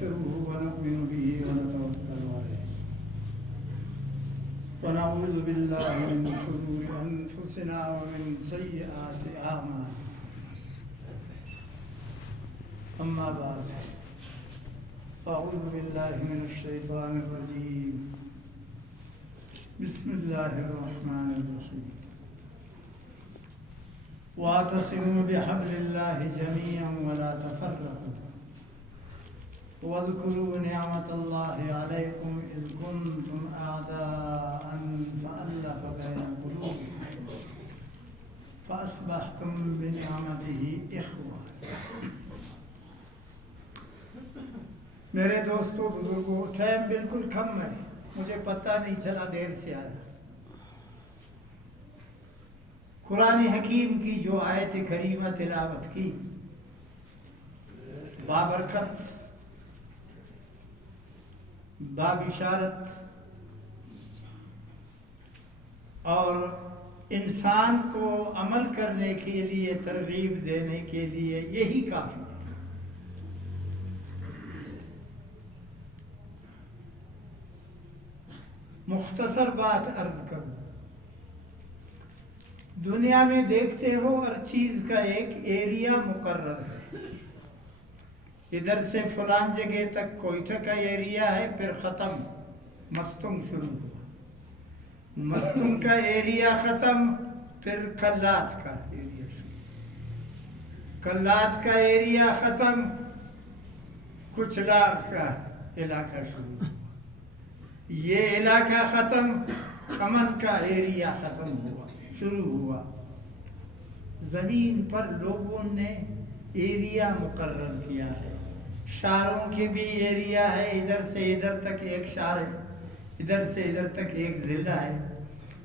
ونستغفره ونؤمن به ونتوكل عليه ونعوذ بالله من شرور أنفسنا ومن سيئات أعمالنا أما بعد أعوذ بالله من الشيطان الرجيم بسم الله الرحمن الرحيم واعتصموا بحبل الله جميعا ولا تفرقوا واذكروا نعمة الله عليكم إذ كنتم أعداء فألف بين قلوبكم فأصبحتم بنعمته إخوانا. میرے دوستو بزرگوں، ٹائم بالکل کم ہے، مجھے پتہ نہیں چلا، دیر سے آیا. قرآن حکیم کی جو آیت کریمہ تلاوت کی، بابرکت، بابشارت اور انسان کو عمل کرنے کے لیے ترغیب دینے کے لیے یہی کافی ہے. مختصر بات عرض کروں، دنیا میں دیکھتے ہو ہر چیز کا ایک ایریا مقرر ہے. ادھر سے فلان جگہ تک کوئٹہ کا ایریا ہے، پھر ختم، مستم شروع ہوا، مستم کا ایریا ختم، پھر کلات کا ایریا شروع، کلات کا ایریا ختم، کچلا کا علاقہ شروع ہوا، یہ علاقہ ختم، چمن کا ایریا ختم ہوا، شروع ہوا. زمین پر لوگوں نے ایریا مقرر کیا ہے. شہروں کے بھی ایریا ہے، ادھر سے ادھر تک ایک شہر ہے، ادھر سے ادھر تک ایک ضلع ہے،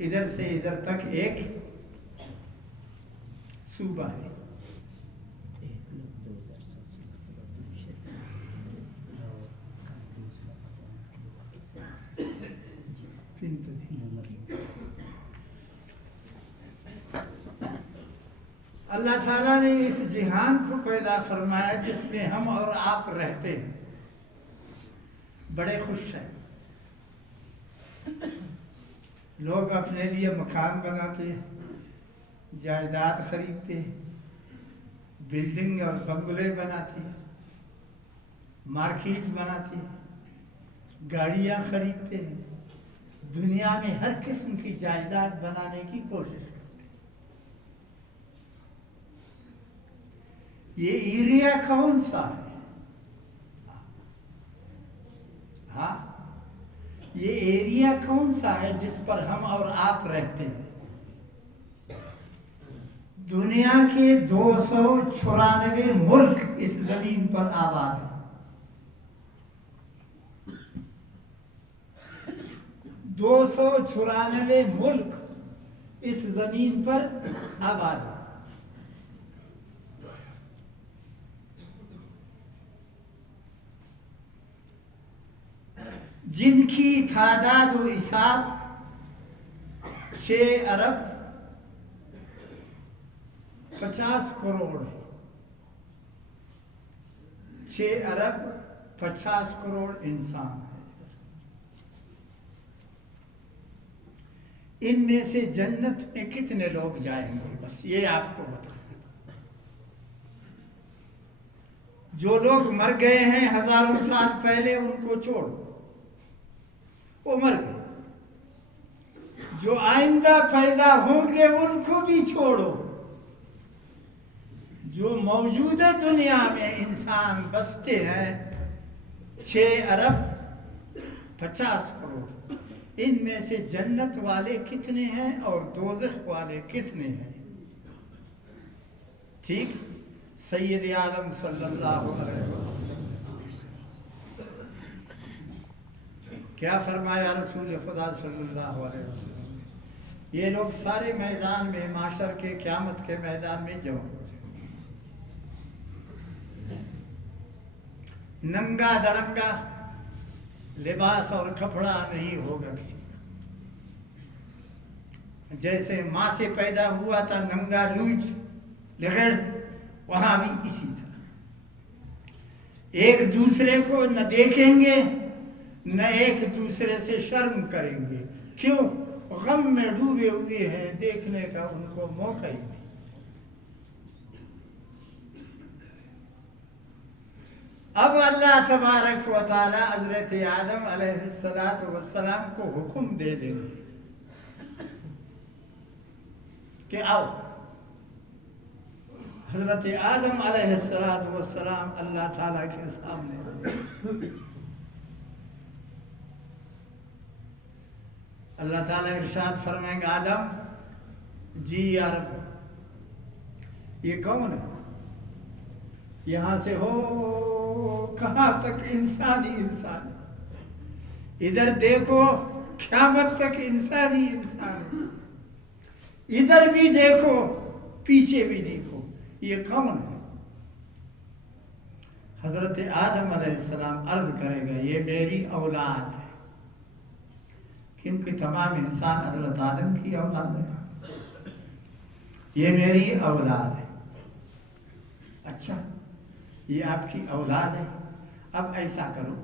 ادھر سے ادھر تک ایک صوبہ ہے. اللہ تعالیٰ نے اس جہان کو پیدا فرمایا جس میں ہم اور آپ رہتے ہیں. بڑے خوش ہیں. لوگ اپنے لیے مکان بناتے ہیں، جائیداد خریدتے ہیں، بلڈنگ اور بنگلے بناتے ہیں، مارکیٹ بناتے ہیں، گاڑیاں خریدتے ہیں. دنیا میں ہر قسم کی جائیداد بنانے کی کوشش کرتے ہیں. یہ ایریا کون سا ہے؟ ہاں، یہ ایریا کون سا ہے جس پر ہم اور آپ رہتے ہیں؟ دنیا کے 294 ملک اس زمین پر آباد ہیں. 294 ملک اس زمین پر آباد ہیں. جن کی تعداد و حساب 6 ارب 50 کروڑ ہے. 6 ارب 50 کروڑ انسان ہے. ان میں سے جنت میں کتنے لوگ جائیں گے؟ بس یہ آپ کو بتانا. جو لوگ مر گئے ہیں ہزاروں سال پہلے، ان کو چھوڑو، وہ مر گئے. جو آئندہ پیدا ہوں گے ان کو بھی چھوڑو. جو موجودہ دنیا میں انسان بستے ہیں 6 ارب 50 کروڑ، ان میں سے جنت والے کتنے ہیں اور دوزخ والے کتنے ہیں؟ ٹھیک، سید عالم صلی اللہ علیہ وسلم کیا فرمایا رسول خدا صلی اللہ علیہ وسلم؟ یہ لوگ سارے میدان میں، معاشر کے، قیامت کے میدان میں جمع ہو جائیں. ننگا درنگا لباس اور کپڑا نہیں ہوگا کسی کا. جیسے ماں سے پیدا ہوا تھا ننگا لوچ لغڑ، وہاں بھی اسی طرح. ایک دوسرے کو نہ دیکھیں گے نہ ایک دوسرے سے شرم کریں گے. کیوں؟ غم میں ڈوبے ہوئے ہیں، دیکھنے کا ان کو موقع ہی نہیں. اب اللہ تبارک و تعالی حضرت آدم علیہ السلام کو حکم دے دیں گے کہ آؤ. حضرت آدم علیہ السلام اللہ تعالیٰ کے سامنے آئے. اللہ تعالیٰ ارشاد فرمائیں گے آدم جی یا رب یہ کون ہے؟ یہاں سے ہو کہاں تک انسانی انسان ہے. ادھر دیکھو قیامت تک انسانی انسان ہے. ادھر بھی دیکھو پیچھے بھی دیکھو، یہ کون ہے؟ حضرت آدم علیہ السلام عرض کرے گا یہ میری اولاد ہے، کیونکہ تمام انسان حضرت آدم کی اولاد ہے. یہ میری اولاد ہے. اچھا یہ آپ کی اولاد ہے، اب ایسا کرو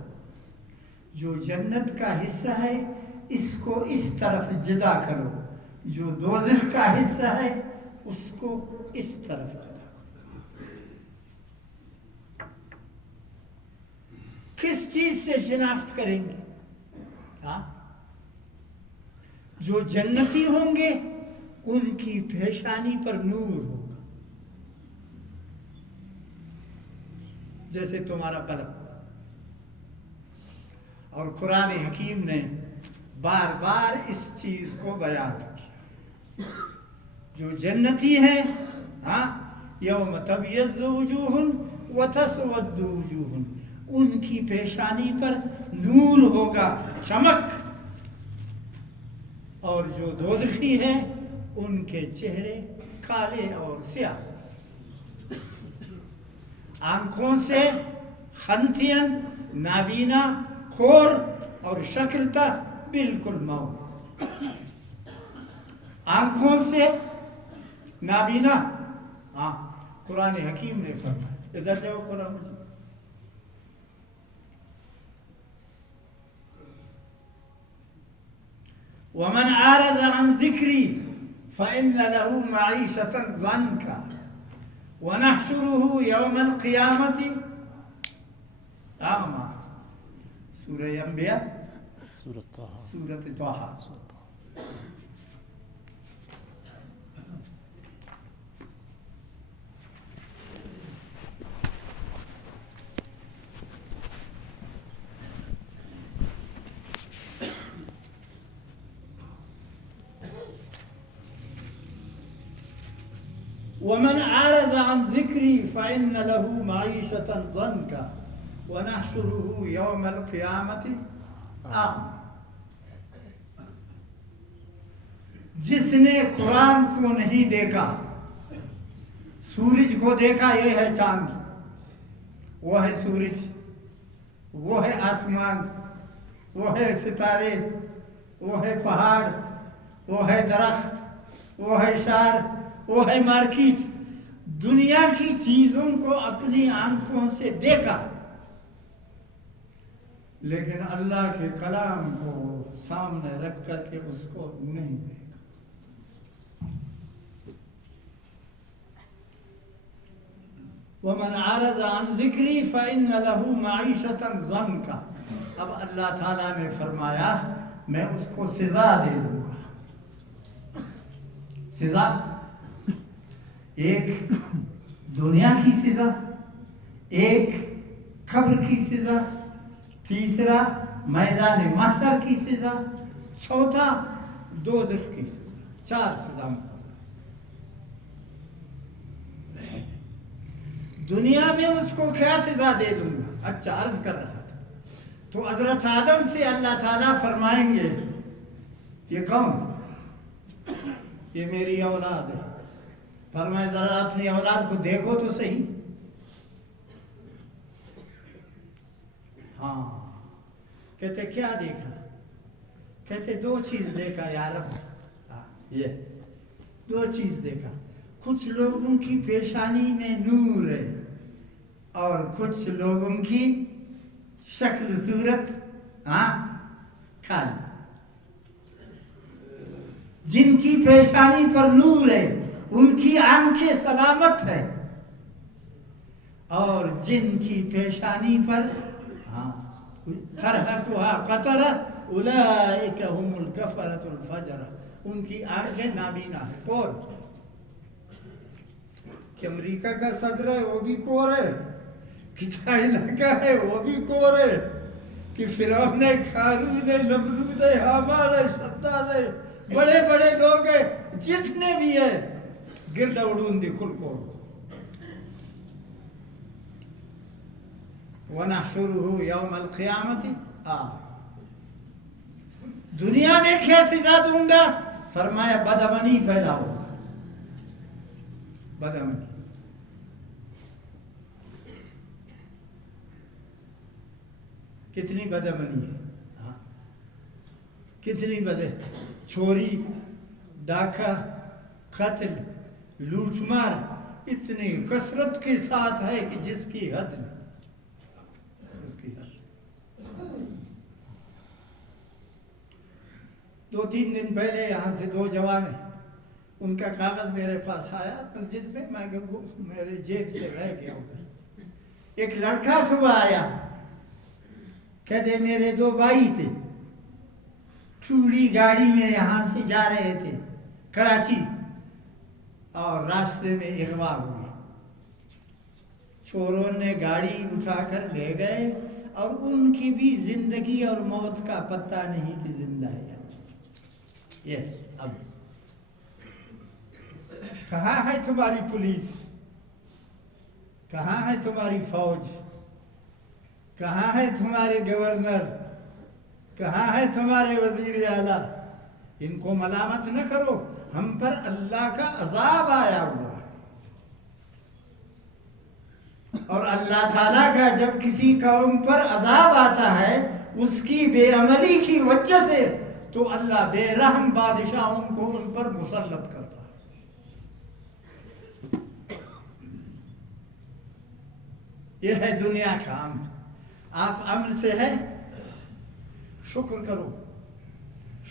جو جنت کا حصہ ہے اس کو اس طرف جدا کرو، جو دوزخ کا حصہ ہے اس کو اس طرف جدا کرو. کس چیز سے شناخت کریں گے؟ ہاں جو جنتی ہوں گے ان کی پیشانی پر نور ہوگا جیسے تمہارا قلم. اور قرآن حکیم نے بار بار اس چیز کو بیان کیا. جو جنتی ہیں ہاں یوم تبیض وجوہ وتسود وجوہ، ان کی پیشانی پر نور ہوگا، چمک. اور جو دوزخی ہیں ان کے چہرے کالے اور سیاہ، آنکھوں سے خنتین، نابینا، کھور اور شکل تک بالکل مئو. آنکھوں سے نابینا، ہاں قرآن حکیم نے فرمایا. ادھر دیکھو قرآن مجید. ومن أعرض عن ذكري فإن له معيشة ضنكا ونحشره يوم القيامة أعمى. سورة انبیاء، سورة طه. ومن أعرض عن ذكري فإن له معيشة ضنكا ونحشره يوم القيامة أعمى. جس نے قرآن کو نہیں دیکھا، سورج کو دیکھا یہ ہے چاند، وہ ہے سورج، وہ ہے آسمان، وہ ہے ستارے، وہ ہے پہاڑ، وہ ہے درخت، وہ ہے شہر، وہ ہے مارکیٹ. دنیا کی چیزوں کو اپنی آنکھوں سے دیکھا لیکن اللہ کے کلام کو سامنے رکھ کر کے اس کو نہیں دیکھا. وَمَنْ عَرَضَ عَنْ ذِكْرِي فَإِنَّ لَهُ مَعِيشَةً ضَنْكَ. اب اللہ تعالیٰ نے فرمایا میں اس کو سزا دے دوں گا. سزا ایک دنیا کی سزا، ایک قبر کی سزا، تیسرا میدان محشر کی سزا، چوتھا دوزخ کی سزا. 4 سزا مقرر. دنیا میں اس کو کیا سزا دے دوں گا؟ اچھا عرض کر رہا تھا تو حضرت آدم سے اللہ تعالیٰ فرمائیں گے یہ کون؟ یہ میری اولاد ہے. فرمائے ذرا اپنی اولاد کو دیکھو تو صحیح. ہاں کہتے کیا دیکھا؟ کہتے 2 چیز دیکھا یا رب. یہ 2 چیز دیکھا. کچھ لوگوں کی پیشانی میں نور ہے، اور کچھ لوگوں کی شکل صورت کھالی، جن کی پیشانی پر نور ہے ان کی آنکھیں سلامت ہے، اور جن کی پیشانی پر ترہقھا قطرہ اولئک هم الکفرۃ الفجرہ، ان کی آنکھیں نابینا ہے، کور۔ کہ امریکہ کا صدر ہے وہ بھی کور ہے، کتا علاقہ ہے وہ بھی کور ہے، کہ فرعون ہے، قارون ہے، نمرود ہے، حامان ہے، شداد ہے، بڑے بڑے لوگ ہیں جتنے بھی ہیں، گرد اڑون دی کل کو۔ وَنَحْشُرُهُ يَوْمَ الْقِيَامَةِ دنیا میں کیا سزا دوں گا؟ فرمایا بدامنی پھیلاؤ، بدامنی۔ کتنی بدامنی ہے، کتنی بدے، چوری، ڈاکہ، قتل، لوٹ مار اتنی کثرت کے ساتھ ہے کہ جس کی حد نہیں، اس کی حد۔ 2-3 دن پہلے یہاں سے 2 جوان ہیں، ان کا کاغذ میرے پاس آیا مسجد میں، میں میرے جیب سے رہ گیا ادھر۔ ایک لڑکا صبح آیا، کہتے میرے 2 بھائی تھے، ٹوڑی گاڑی میں یہاں سے جا رہے تھے کراچی، اور راستے میں اغوا ہوئے، چوروں نے گاڑی اٹھا کر لے گئے، اور ان کی بھی زندگی اور موت کا پتہ نہیں کہ زندہ ہے۔ یہ اب کہاں ہے تمہاری پولیس، کہاں ہے تمہاری فوج، کہاں ہے تمہارے گورنر، کہاں ہے تمہارے وزیر اعلیٰ؟ ان کو ملامت نہ کرو، ہم پر اللہ کا عذاب آیا ہوا ہے، اور اللہ تعالیٰ کا جب کسی قوم پر عذاب آتا ہے اس کی بے عملی کی وجہ سے، تو اللہ بے رحم بادشاہوں کو ان پر مسلط کرتا ہے۔ یہ ہے دنیا کا امن۔ آپ امن سے ہے، شکر کرو،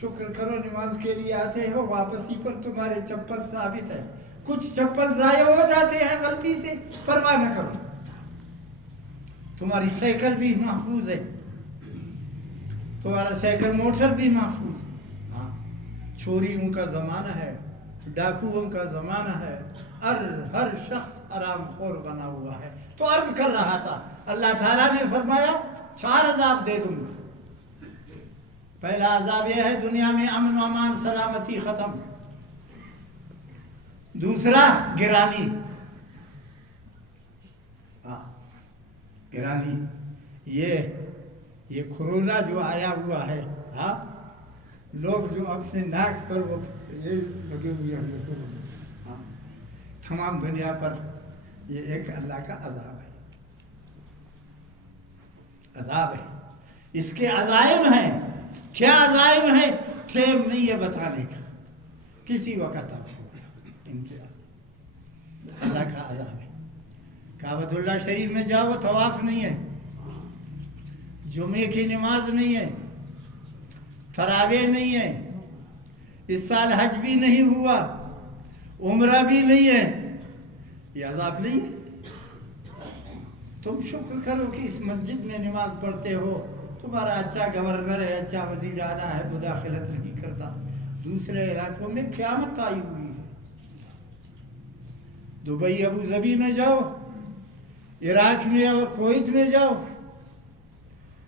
شکر کرو۔ نماز کے لیے آتے ہو، واپسی پر تمہارے چپل ثابت ہے، کچھ چپل ضائع ہو جاتے ہیں غلطی سے، پرواہ نہ کرو، تمہاری سائیکل بھی محفوظ ہے، تمہارا سائیکل موٹر بھی محفوظ ہے۔ چوریوں کا زمانہ ہے، ڈاکوؤں کا زمانہ ہے، ہر شخص حرام خور بنا ہوا ہے۔ تو عرض کر رہا تھا، اللہ تعالیٰ نے فرمایا 4 عذاب دے دوں گا۔ پہلا عذاب یہ ہے دنیا میں امن و امان سلامتی ختم۔ دوسرا گرانی، گرانی، یہ کرونا جو آیا ہوا ہے، لوگ جو اپنے ناک پر وہ یہ لگے ہوئے ہیں، تمام دنیا پر یہ ایک اللہ کا عذاب ہے، عذاب ہے۔ اس کے عزائم ہیں، کیا عزائم ہیں؟ ٹائم نہیں ہے بتانے کا، کسی وقت ان کے اللہ کا عذاب ہے۔ کعبۃ اللہ شریف میں جاؤ، طواف نہیں ہے، جمعے کی نماز نہیں ہے، تراویح نہیں ہے، اس سال حج بھی نہیں ہوا، عمرہ بھی نہیں ہے، یہ عذاب نہیں ہے۔ تم شکر کرو کہ اس مسجد میں نماز پڑھتے ہو، تمہارا اچھا گورنر ہے، اچھا وزیر اعلیٰ ہے، مداخلت نہیں کرتا۔ دوسرے علاقوں میں قیامت آئی ہوئی ہے، دبئی ابو ظبی میں جاؤ، عراق میں اور کویت میں جاؤ،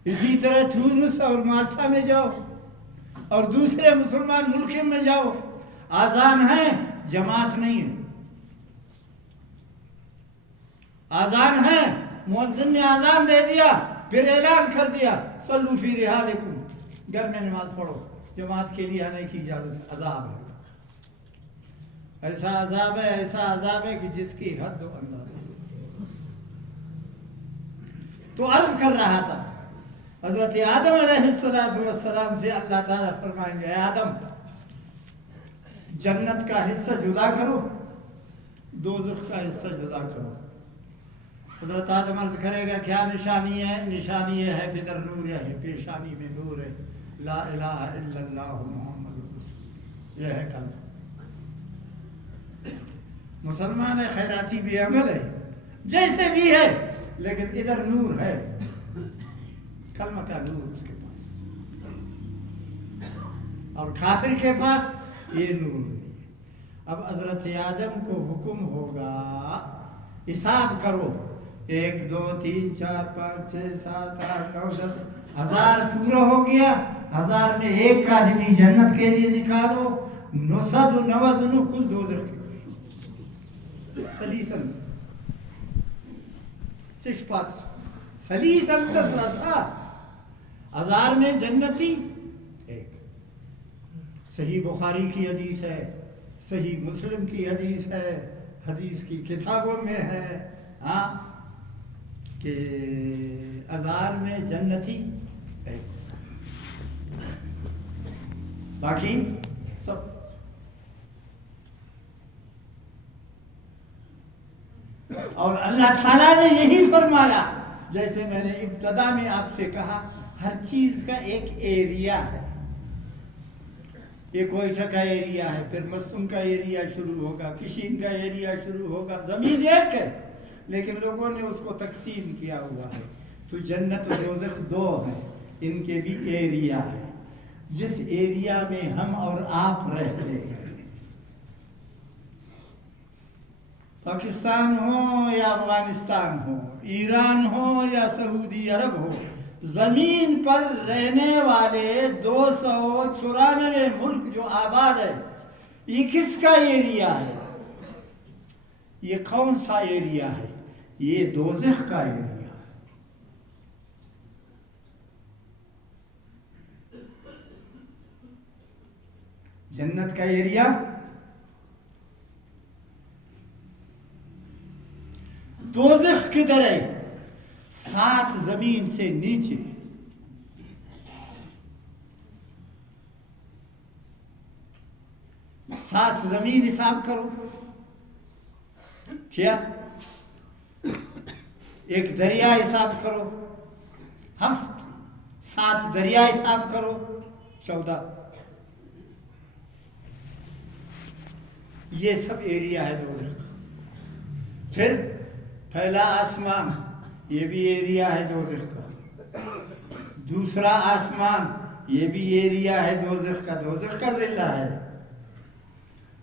اسی طرح تونس اور مالٹا میں جاؤ، اور دوسرے مسلمان ملکوں میں جاؤ، آذان ہے، جماعت نہیں ہے، آذان ہے، مؤذن نے آذان دے دیا، پھر اعلان کر دیا صلو فی رحالکم، گھر میں نماز پڑھو، جماعت کے لیے آنے کی اجازت۔ عذاب ہے، ایسا عذاب ہے، ایسا عذاب ہے کہ جس کی حد و اندازہ۔ تو عرض کر رہا تھا، حضرت آدم علیہ السلام سے اللہ تعالیٰ فرمائیں گے، اے آدم، جنت کا حصہ جدا کرو، دوزخ کا حصہ جدا کرو۔ حضرت آدم عرض کرے گا کیا نشانی ہے؟ نشانی یہ ہے فدر نور ہے، پیشانی میں نور ہے، لا الہ الا اللہ محمد رسول، یہ ہے کلمہ۔ مسلمان ہے، خیراتی بھی عمل ہے، جیسے بھی ہے، لیکن ادھر نور ہے، کلمہ کا نور اس کے پاس، اور کافر کے پاس یہ نور نہیں ہے۔ اب حضرت آدم کو حکم ہوگا حساب کرو، 1 2 3 4 5 6 7 8 9 10 1000 پورا ہو گیا، 1000 میں ایک آدمی جنت کے لیے نکالو، 999 کل دوزخ کے سلیسل سشپات سلیسل تسلسا، 1000 میں جنتی ایک۔ صحیح بخاری کی حدیث ہے، صحیح مسلم کی حدیث ہے، حدیث کی کتابوں میں ہے ہاں کہ 1000 میں جنتی ایک، باقی سب۔ اور اللہ تعالیٰ نے یہی فرمایا، جیسے میں نے ابتدا میں آپ سے کہا، ہر چیز کا ایک ایریا ہے۔ یہ کوئٹہ کا ایریا ہے، پھر مستم کا ایریا شروع ہوگا، کشین کا ایریا شروع ہوگا، زمین ایک ہے لیکن لوگوں نے اس کو تقسیم کیا ہوا ہے۔ تو جنت و دوزخ 2 ہیں، ان کے بھی ایریا ہے، جس ایریا میں ہم اور آپ رہتے ہیں، پاکستان ہو یا افغانستان ہو، ایران ہو یا سعودی عرب ہو، زمین پر رہنے والے 294 ملک جو آباد ہے، یہ کس کا ایریا ہے؟ یہ کون سا ایریا ہے؟ یہ دوزخ کا ایریا ہے۔ جنت کا ایریا دوزخ کدھر ہے؟ 7 زمین سے نیچے۔ سات زمین حساب کرو، کیا؟ ایک دریا حساب کرو، 7 7 دریا حساب کرو، 14۔ یہ سب ایریا ہے دوزخ کا۔ پھر پہلا آسمان، یہ بھی ایریا ہے دوزخ کا۔ دوسرا آسمان، یہ بھی ایریا ہے دوزخ کا، دوزخ کا ضلع ہے۔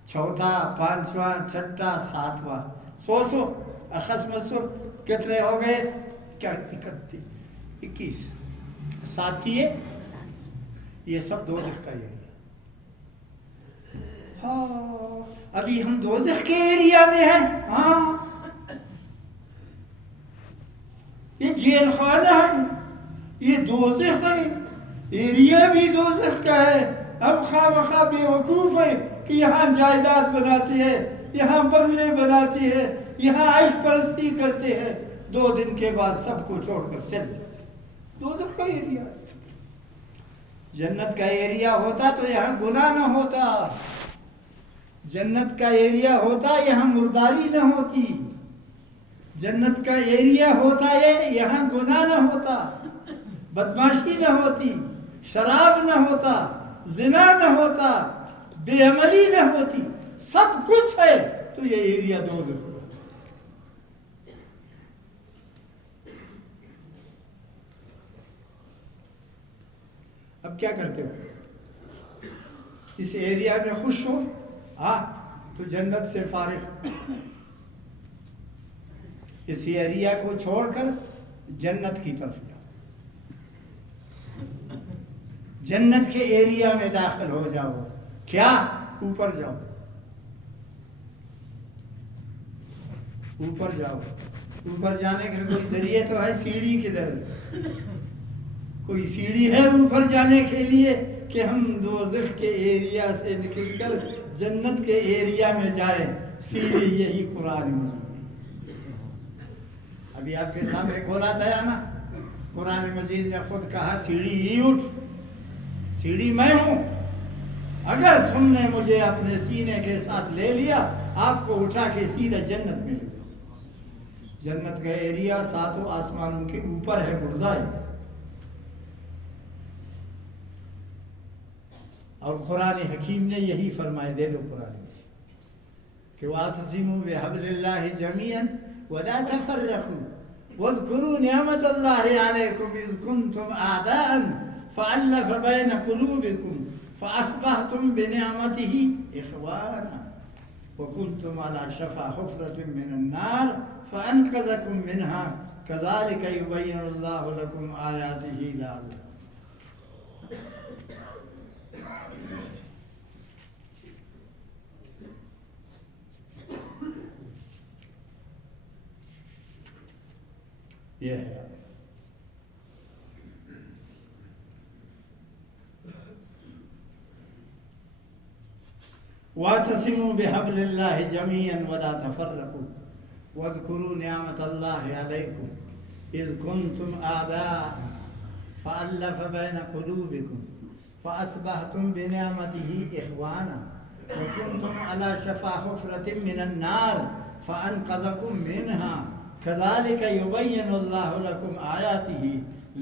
چوتھا، 5واں، 6واں، 7واں، 100 اخس مصر کتنے ہو گئے؟ 21 ساتھی، یہ سب دوزخ کا ایریا۔ ہاں ابھی ہم دوزخ کے ایریا میں ہیں، ہاں یہ جیل خانہ ہے، یہ دوزخ ہے، ایریا بھی دوزخ کا ہے۔ ہم خواہ مخواہ بے وقوف ہیں کہ یہاں جائیداد بناتے ہیں، یہاں بنگلے بناتے ہیں، یہاں عیش پرستی کرتے ہیں، 2 دن کے بعد سب کو چھوڑ کر چل جاتے۔ دوزخ کا ایریا ہے۔ جنت کا ایریا ہوتا تو یہاں گناہ نہ ہوتا، جنت کا ایریا ہوتا یہاں مرداری نہ ہوتی، جنت کا ایریا ہوتا ہے یہاں گناہ نہ ہوتا، بدماشی نہ ہوتی، شراب نہ ہوتا، زنا نہ ہوتا، بے عملی نہ ہوتی، سب کچھ ہے تو یہ ایریا دوزخ ہے۔ اب کیا کرتے ہو؟ اس ایریا میں خوش ہو ہاں تو جنت سے فارغ، اس ایریا کو چھوڑ کر جنت کی طرف جاؤ، جنت کے ایریا میں داخل ہو جاؤ۔ کیا؟ اوپر جاؤ، اوپر جاؤ۔ اوپر جانے کے کوئی ذریعے تو ہے؟ سیڑھی کدھر ہے؟ کوئی سیڑھی ہے اوپر جانے کے لیے کہ ہم دوزخ کے ایریا سے نکل کر جنت کے ایریا میں جائیں؟ سیڑھی یہی قرآن مجید۔ ابھی آپ کے سامنے کھولا تھا نا، قرآن مجید نے خود کہا سیڑھی ہی اٹھ، سیڑھی میں ہوں، اگر تم نے مجھے اپنے سینے کے ساتھ لے لیا، آپ کو اٹھا کے سیدھا جنت میں لے جاؤں۔ جنت کا ایریا 7 آسمانوں کے اوپر ہے، برزائی. اور قرآن حکیم نے یہی فرمائے، دے دو قرآن میں کہ وَاعْتَصِمُوا بِحَبْلِ اللَّهِ جَمِيعًا وَلَا تَفَرَّقُوا وَاذْكُرُوا نِعْمَةَ اللَّهِ عَلَيْكُمْ إِذْ كُنْتُمْ أَعْدَاءً فَأَلَّفَ بَيْنَ قُلُوبِكُمْ فَأَصْبَحْتُمْ بِنِعْمَتِهِ إِخْوَانًا وَكُنْتُمْ عَلَى شَفَا حُفْرَةٍ مِّنَ النَّارِ فَأَنْقَذَكُم مِّنْهَا كَذَلِكَ يُبَيِّنُ اللَّهُ لَكُمْ آيَاتِهِ لَعَلَّكُمْ. یہ ہے وَاعْتَصِمُوا بِحَبْلِ اللَّهِ جَمِيعًا وَلَا تَفَرَّقُوا وَاذْكُرُوا نِعْمَةَ اللَّهِ عَلَيْكُمْ إِذْ كُنْتُمْ أَعْدَاءً فَأَلَّفَ بَيْنَ قُلُوبِكُمْ فَأَصْبَحْتُمْ بِنِعْمَتِهِ إِخْوَانًا وَكُنْتُمْ عَلَى شَفَا حُفْرَةٍ مِّنَ النَّارِ فَأَنْقَذَكُم مِّنْهَا كَذَلِكَ يُبَيِّنُ اللَّهُ لَكُمْ آيَاتِهِ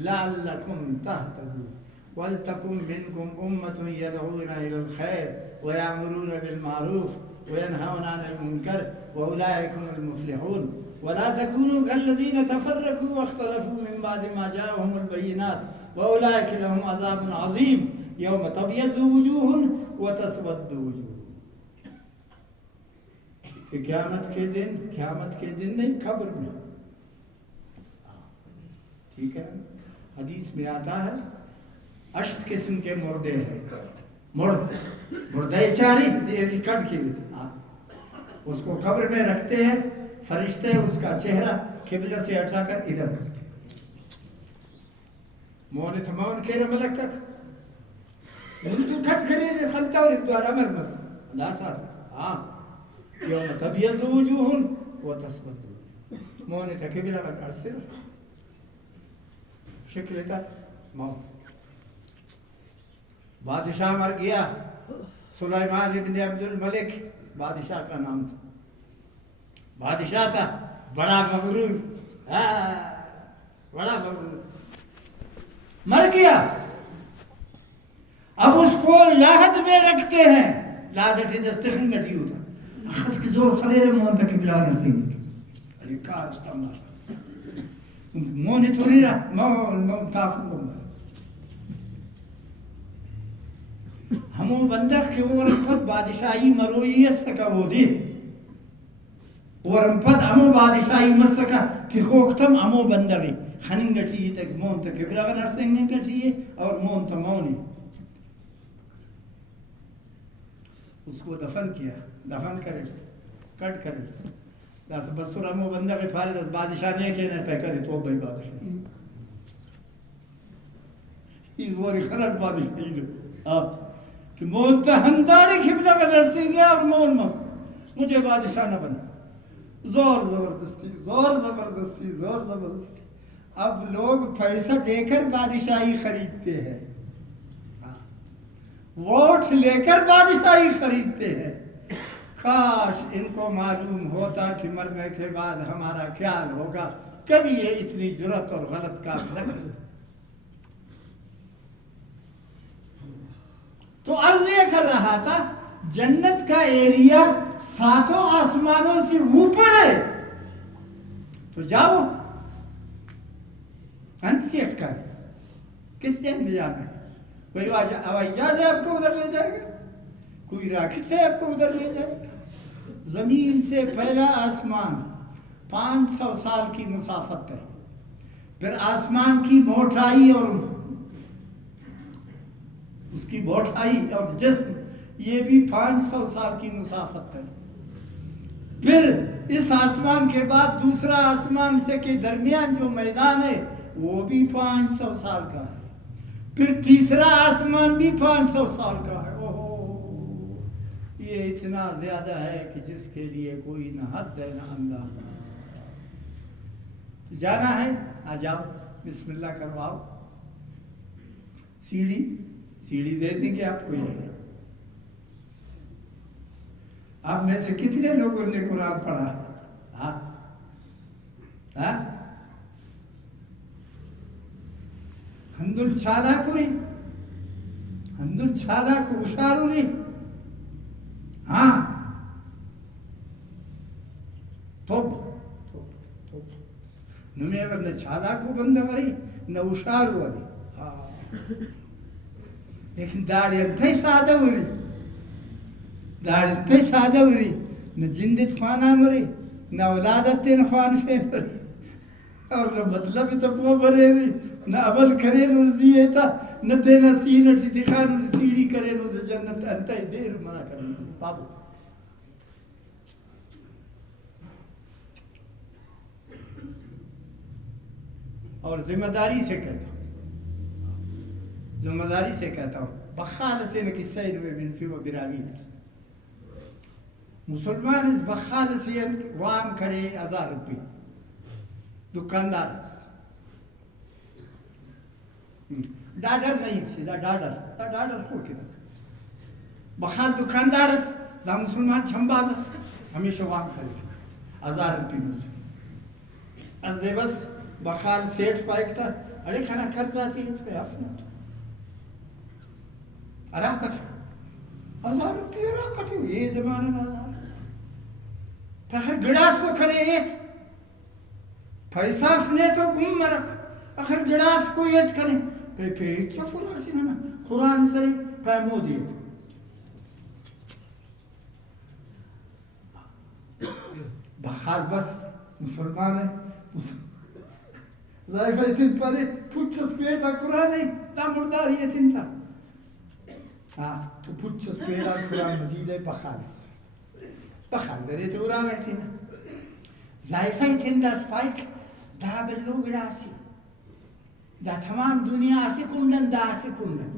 لَعَلَّكُمْ تَهْتَدُونَ وَلْتَكُن مِّنكُمْ أُمَّةٌ يَدْعُونَ إِلَى الْخَيْرِ وَيَأْمُرُونَ بِالْمَعْرُوفِ وَيَنْهَوْنَ عَنِ الْمُنكَرِ وَأُولَٰئِكَ هُمُ الْمُفْلِحُونَ وَلَا تَكُونُوا كَالَّذِينَ تَفَرَّقُوا وَاخْتَلَفُوا مِن بَعْدِ مَا جَاءَهُمُ الْبَيِّنَاتُ وَأُولَٰئِكَ لَهُمْ عَذَابٌ عَظِيمٌ يَوْمَ تَبْيَضُّ وُجُوهٌ وَتَسْوَدُّ وُجُوهٌ. کہ قیامت کے دن نہیں، قبر میں. ٹھیک ہے، حدیث میں آتا ہے 8 قسم کے مردے ہیں. مردے چاری دیوی کٹ کے اس کو قبر میں رکھتے ہیں، فرشتے اس کا چہرہ قبلہ سے ہٹا کر ادھر کرتے ہیں. مون تمام کے ملک تک تو کٹ کرے خلتا اور دوارا مرمس لا صار. ہاں یوم تبیض وجوہ وتسود وجوہ. مون تقبلہ کر ارسل شکل تھا موت. بادشاہ مر گیا، سلیمان ابن عبد الملک بادشاہ کا نام تھا. بادشاہ تھا بڑا مغرور، بڑا مغرور، مر گیا. اب اس کو لاحد میں رکھتے ہیں. لاحد دستخن گٹی ہوتا خط کی زور خلیر مون تک بلا رسیں علی کار استعمال مون توری رہا مون تافو ہمو بندق کے ورمپت بادشاہی مرویت سکا ہو دی. ورمپت ہمو بادشاہی مسکا تخوکتم ہمو بندقی خننگا چیئے تک مون تک بلا رسیں چیئے اور مون تمونی. اس کو دفن کیا، دفن کرشت کٹ کرشت دس بسر ہمو بندقی فارد از بادشاہ نے کہنے پہ کرے تو بھائی بادشاہ اس واری خرد بادشاہی دے کہ مولتا ہنداری کھپتا کا لڑسیں گے اور مول مس مجھے بادشاہ نہ بنا. زور زبردستی زور زبردستی زور زبردستی. اب لوگ پیسہ دے کر بادشاہی خریدتے ہیں، ووٹ لے کر بادشاہی خریدتے ہیں. کاش ان کو معلوم ہوتا کہ مرنے کے بعد ہمارا خیال ہوگا، کبھی یہ اتنی جرأت اور غلط کام نہ کرتے. تو عرض یہ کر رہا تھا جنت کا ایریا 7 آسمانوں سے اوپر ہے. تو جاؤ انت سے اٹکا کس دن میں جانا ہے؟ کوئی ہوائی جہاز آپ کو ادھر لے جائے گا، کوئی راکٹ سے آپ کو ادھر لے جائے گا. زمین سے پہلا آسمان 500 سال کی مسافت ہے. پھر آسمان کی موٹائی اور اس کی بوٹائی اور جسم یہ بھی 500 سال کی مسافت ہے. پھر اس آسمان کے بعد دوسرا آسمان سے کے درمیان جو میدان ہے وہ بھی 500 سال کا ہے. پھر تیسرا آسمان بھی 500 سال کا ہے. اوہو یہ اتنا زیادہ ہے کہ جس کے لیے کوئی نہ حد ہے نہ اندازہ. جانا ہے آ جاؤ، بسم اللہ کرواؤ. سیڑھی دے دیں گے آپ کو. آپ میں سے کتنے لوگوں نے قرآن پڑھا؟ ہاں ಹಂದುಲ್ ಚಾಲಾಕುರಿ ಹಂದುಲ್ ಚಾಲಾಕು ಹುಷಾರುರಿ. ಹಾ توب توب توب نمير چالاکو بندوری نہ اشارو وری لیکن داڑی انتہی سادہ وری داڑی انتہی سادہ وری نہ جندت خوانان وری نہ اولادت تین خوان فین وری اور نہ مطلب تو وہ برے وری نہ عمل کرے نو دیتا نہ تینا سینٹ دکھان سیڑھی کرے نو جنت انتہی دیر منا کرنے بابو. اور ذمہ داری سے کہتا ہوں بخال سے نہ کسین و بنفی و براویت مسلمان اس بخال سے وام کرے 1000 روپے دکاندار ڈاڈر نہیں سیدھا ڈاڈر خود کے بخال دکاندار دا مسلمان چھمباز ہمیشہ وام کرے 1000 روپے از دے بس بخال سیٹ پائک تھا ارے کھانا کرتا تھی اس پہ افنا اراکت 1000 روپے اراکت یہ زمانہ 1000 پھر گڑاس کو کھنے ایت پیسہ افنے تو گم مرک اخر گڑاس کو ایت کھنے پہ ایت چفو رکھتی نا قرآن سری پیمو دیت بخال بس مسلمان ہے ضائفہ اتن پرے پوچھس پیڑا قرآن نہیں تا مرداری اتن تھا تو پوچھس پیڑا قرآن مجید ہے بخال درے تو ارام ایسی نا ضائفہ اتن دا سپائک دا بلو گڑا سی دا تمام دنیا آسی کنڈن دا آسی کنڈن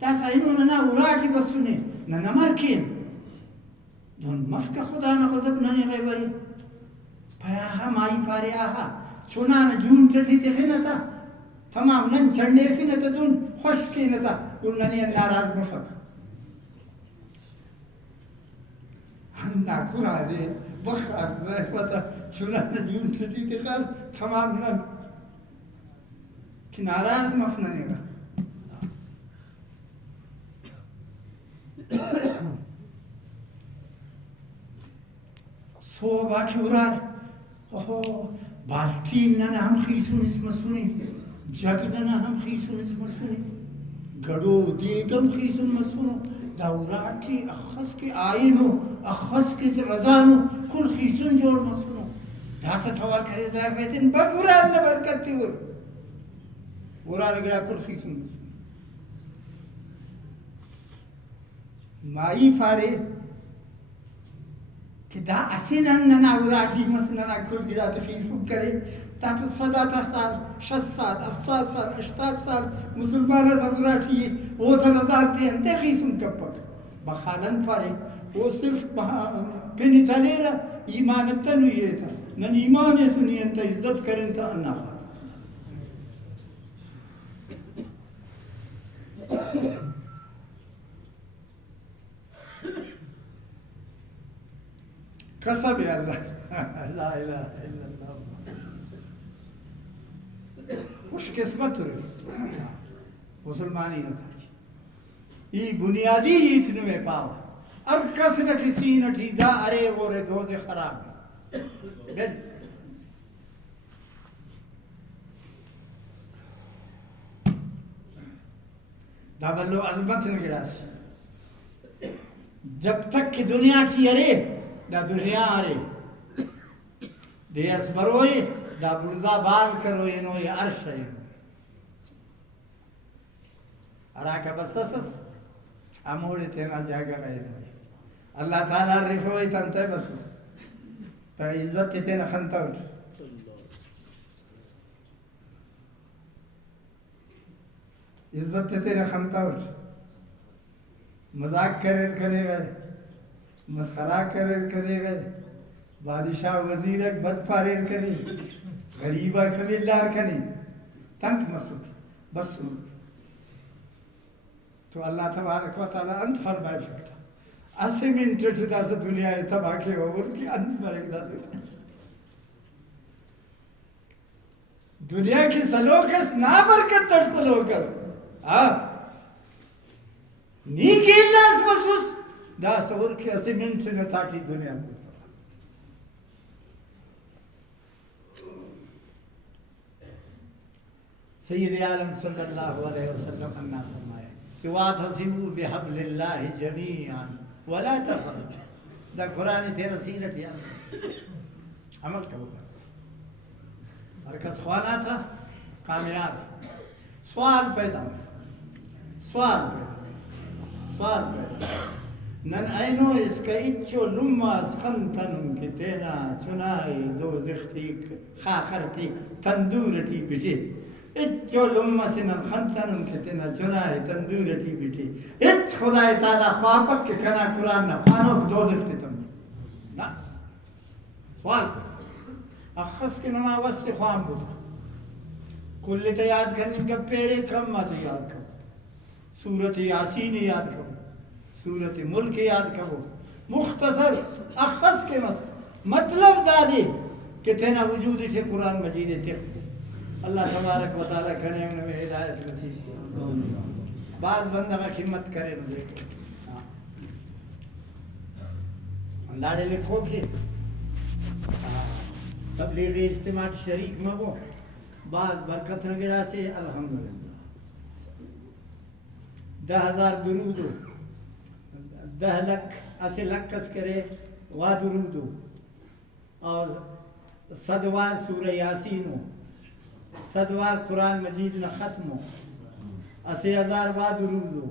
تا سائنو نا اراٹی بسونے نا نمر کین دون مفک خدا نا غضب ننے غیبری پیاہا مائی پارے آہا چونانا جون ٹٹی تخینا تا تمام نن چنڈے فینا تا دون خوش کینا تا دون ننی ناراض مفک ہننا کرا دے بخار زیفہ تا چونانا جون ٹٹی تخینا تمام نن کہ ناراض مفننے گا صوبہ کی ارار بالٹین نہ ہم خیسون اس مسونی جگ نہ ہم خیسون اس مسونی گڑو دیگم خیسون مسونو دوراتی اخص کے آئینو اخص کے رضانو کل خیسون جوڑ مسونو داسا تھوار کرے زیفیتن بروران نہ برکتی وران گرا کل خیسون مسونو مائی فارے کہ دا اسینن ننا اوراٹی مسننا کل گڑا تخیصو کرے تا تو 100 سال 60 سال 70 سال 80 سال مسلمانہ تا اوراٹی وہ تا نظارتے ہیں تخیصو کپک بخالن پارے وہ صرف پینی تلیرہ ایمانتا نویے تھا نن ایمان سنی انتا عزت کریں تا انہا خواہ قسم ہے اللہ لا الہ الا اللہ خوش قسمت رہی مسلمانی نہ تھا یہ بنیادی اتنے میں پاوا اور کس نہ کسی نٹی دا ارے غورے دوزے خراب بل دا بلو عظمت نگڑا سی جب تک کہ دنیا تھی ارے دا دنیا آرے دے اسبروئے دا برزا بال کروئے نوئے عرش ہے اراکہ بسسس اموڑی تینا جاگا گئے نوئے اللہ تعالیٰ رفوئی تنتے بسس پر عزت تینا خنتا اٹھ عزت تینا خنتا اٹھ مذاق کرے گئے مسخرہ کرے گئے بادشاہ وزیرک بد پاریر کنی غریبہ کمیلدار کنی تنک مسود بس سنود تو اللہ تبارک و تعالی انت فرمائے فکتا اسی منٹ چدا سے دنیا تباہ کے اور کی انت فرق دا دنیا دنیا کی سلوکس نا برکت تر سلوکس نی کیلاس وسوس دا سور کی اسی منٹ نہ تاٹی دنیا کو سید عالم صلی اللہ علیہ وسلم نے فرمایا کہ واعتصموا بحبل اللہ جمیعا ولا تفرقوا. دا قرآن تیرا سیرت یاد عمل کرو گا. اور کس خوانا تھا کامیاب. سوال پیدا نن اینو اس کا اچو لما از خنتن که تینا چنائی دو زختی خاخرتی تندورتی بچی اچو لما سنن خنتن که تینا چنائی تندورتی بچی اچ خدای تعالی خواهد که کنا قرآن نا خانو دو زختی تم نا سوال اخص کے نما وست خوام بودا کلی تا یاد کرنے کا پیرے کم ما تا یاد کرو. سورت یاسین یاد کرو, سورت ملک یاد کرو. مختصر اخص کے مطلب دادی کہ تینا وجود تھے قرآن مجید تھے. اللہ تبارک و تعالیٰ کرنے انہوں میں ہدایت نصیب کرو. بعض بندہ کا خدمت کرے مجھے انداڑے لکھو کہ تبلیغ اجتماع شریک مگو بعض برکت نگڑا سے الحمدللہ 10,000 درودو 10 لکھ اسے لکس کرے وا درودو اور 100 وار سورہ یاسینو 100 وار قرآن مجید نہ ختمو اسے 1000 وا درودو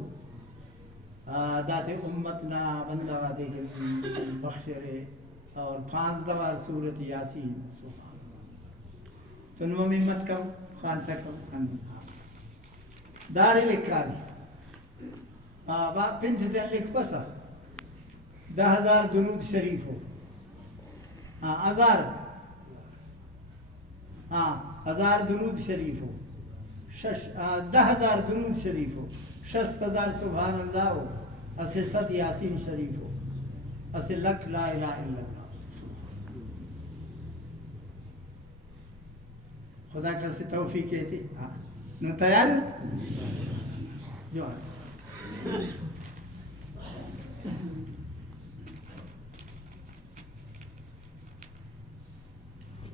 داتے امتنا بندہ واتے بخشرے اور 5 دفعہ سورت یاسین. تنو میں مت کم خان سکم داڑے لکھانی با پنج دن لکھ بسا 10,000 درود شریف ہو 1000 درود شریف ہو 10,000 درود شریف ہو 60,000 سبحان اللہ ہو اسے 100 یاسین شریف ہو اسے لکھ لا الہ الا اللہ. خدا کا سے توفیق کہتی نو تیار جو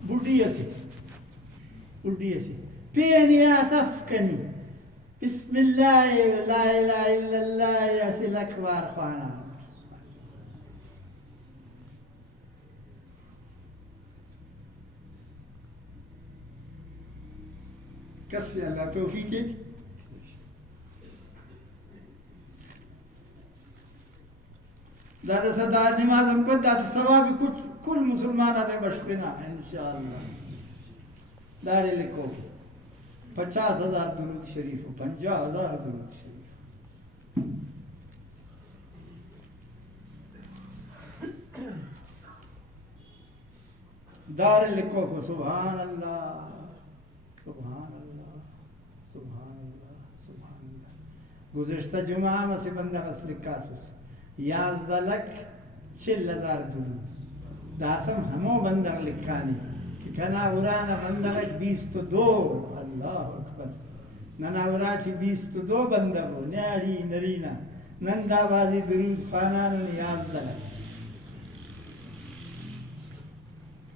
بڑھی ایسی پینیا تفکنی بسم اللہ لا الہ الا اللہ ایسی لکوار خوانا کسی اللہ توفیق ہے. دادا صدار نماز ہم پر دادا ثوابی کچھ کل مسلمان آتے بشکنا انشاءاللہ. دارے لکھو 50,000 درود شریف 50,000 درود شریف. دارے لکھو کو سبحان اللہ سبحان اللہ سبحان اللہ سبحان اللہ. گزشتہ جمعہ میں سے بندہ اس لکھا سوس 11 لکھ 40,000 درود داسم ہمو بندہ لکھانی کہ کنا اورانا بندہ 22 اللہ اکبر ننا اوراٹی 22 بندہ ہو نیاری نرینا نندا بازی درود خانان 11 لکھ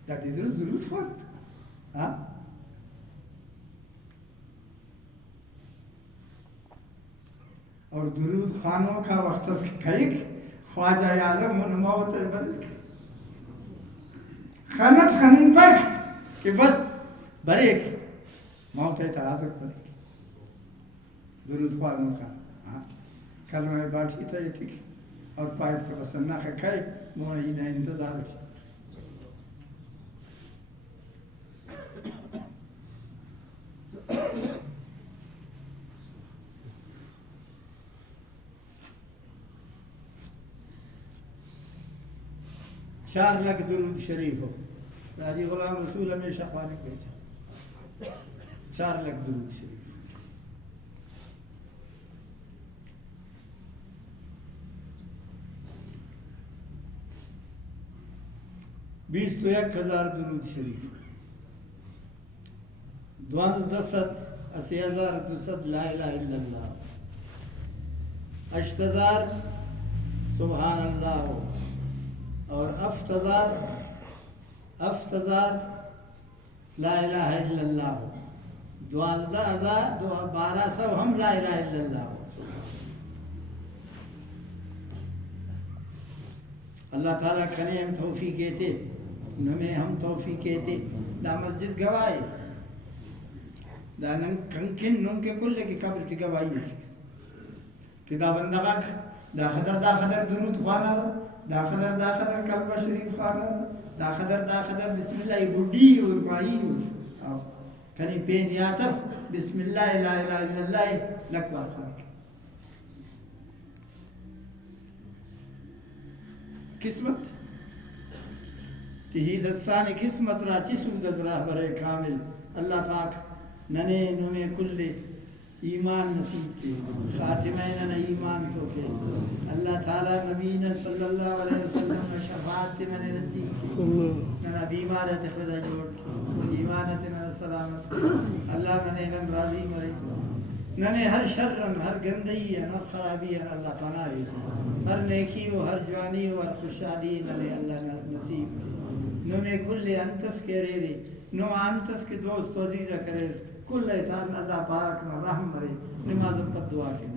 دادی درود خون ہاں اور درود خانوں کا وقت کھائک خواجہ عالم من موت بلک خانت خانن پاک کہ بس بریک موت حاضر بریک درود خانوں کا کلمہ باٹھی تھا یہ تھی اور پائٹ کا بس نہ کھائے موہی نہ انتظار تھی. چار لکھ درود شریف ہو حاجی غلام رسول ہمیشہ خالق بیٹھا 4 لکھ درود شریف. بیس تو 1,000 درود شریف 1200 80,200 لا الہ الا اللہ 8000 سبحان اللہ اور 7000 لا الہ الا اللہ 12,000 ہم لا الہ الا اللہ اللہ تعالیٰ کھنے ہم توفیق کہتے نمیں ہم توفیق کہتے دا مسجد گواہی دا کنکن نم کے کل کی قبر تی گواہی ہوتی کہ دا بندگا دا خدر درود خوانا دا خدر کلمہ شریف خوانا دا خدر بسم اللہ بڑی اور مائی اور کنی پین یاتف بسم اللہ لا الہ الا اللہ لکبر خوانا قسمت تہی دستانی قسمت را چی سودت راہ برے کامل اللہ پاک ننے نمیں کل ایمان نصیب کے خاتمہ ننے ایمان تو کے اللہ تعالیٰ نبینا صلی اللہ علیہ وسلم شفاعت ننے نصیب کے ننا بیمارت خدا جوڑ کے ایمانت ننا سلامت اللہ ننے نن راضی مرے ننے ہر شرن ہر گندئی ہر خرابی اللہ پناہ دے ہر نیکی ہو ہر جوانی ہو ہر خوشحالی ننے اللہ نصیب کے نمیں کل انتس کے رے نو انتس کے دوست عزیزہ کرے کل ایتان اللہ پاک نہ رحم مرے نماز پر دعا کے